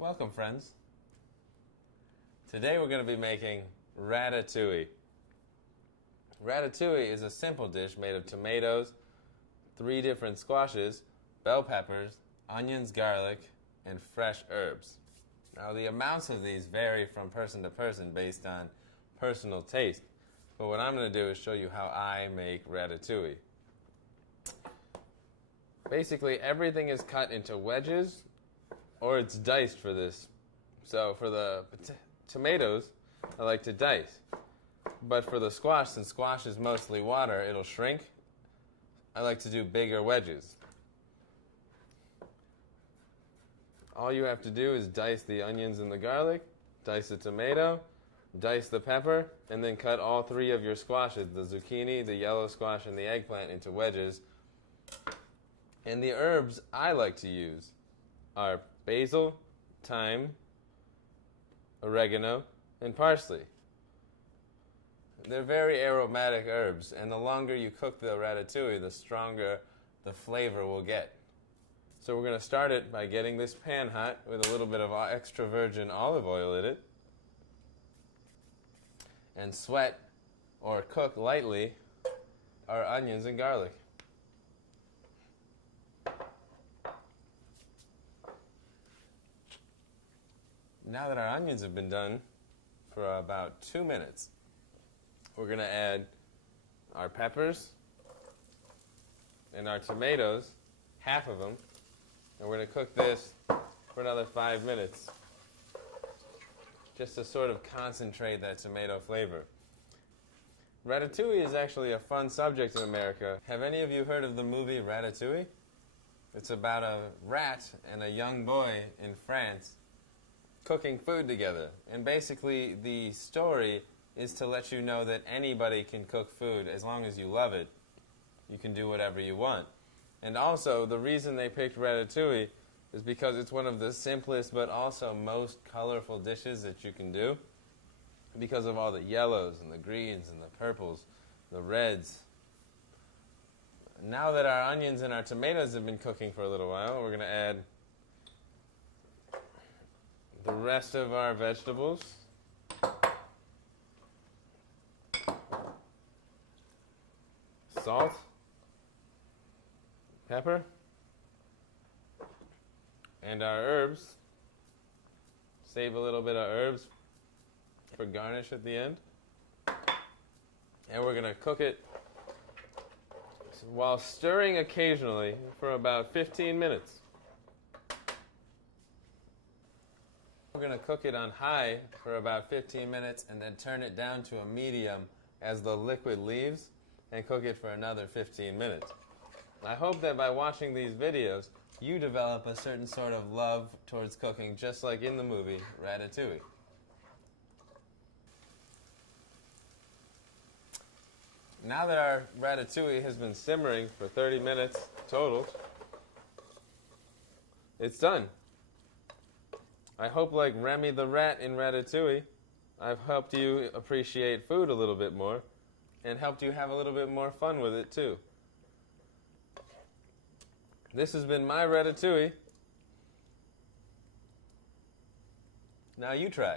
Welcome, friends. Today we're going to be making ratatouille. Ratatouille is a simple dish made of tomatoes, 3 different squashes, bell peppers, onions, garlic, and fresh herbs. Now, the amounts of these vary from person to person based on personal taste. But what I'm going to do is show you how I make ratatouille. Basically, everything is cut into wedges or it's diced for this. So for the tomatoes, I like to dice. But for the squash, since squash is mostly water, it'll shrink. I like to do bigger wedges. All you have to do is dice the onions and the garlic, dice the tomato, dice the pepper, and then cut all 3 of your squashes, the zucchini, the yellow squash, and the eggplant, into wedges. And the herbs I like to use are basil, thyme, oregano, and parsley. They're very aromatic herbs, and the longer you cook the ratatouille, the stronger the flavor will get. So we're going to start it by getting this pan hot with a little bit of extra virgin olive oil in it, and sweat or cook lightly our onions and garlic. Now that our onions have been done for about 2 minutes, we're going to add our peppers and our tomatoes, half of them, and we're going to cook this for another 5 minutes, just to sort of concentrate that tomato flavor. Ratatouille is actually a fun subject in America. Have any of you heard of the movie Ratatouille? It's about a rat and a young boy in France cooking food together. And basically the story is to let you know that anybody can cook food as long as you love it. You can do whatever you want. And also, the reason they picked ratatouille is because it's one of the simplest but also most colorful dishes that you can do, because of all the yellows and the greens and the purples, the reds. Now that our onions and our tomatoes have been cooking for a little while, we're going to add the rest of our vegetables. Salt, pepper, and our herbs. Save a little bit of herbs for garnish at the end. And we're going to cook it while stirring occasionally for about 15 minutes. We're going to cook it on high for about 15 minutes and then turn it down to a medium as the liquid leaves and cook it for another 15 minutes. I hope that by watching these videos, you develop a certain sort of love towards cooking, just like in the movie Ratatouille. Now that our ratatouille has been simmering for 30 minutes total, it's done. I hope, like Remy the rat in Ratatouille, I've helped you appreciate food a little bit more and helped you have a little bit more fun with it too. This has been my ratatouille. Now you try.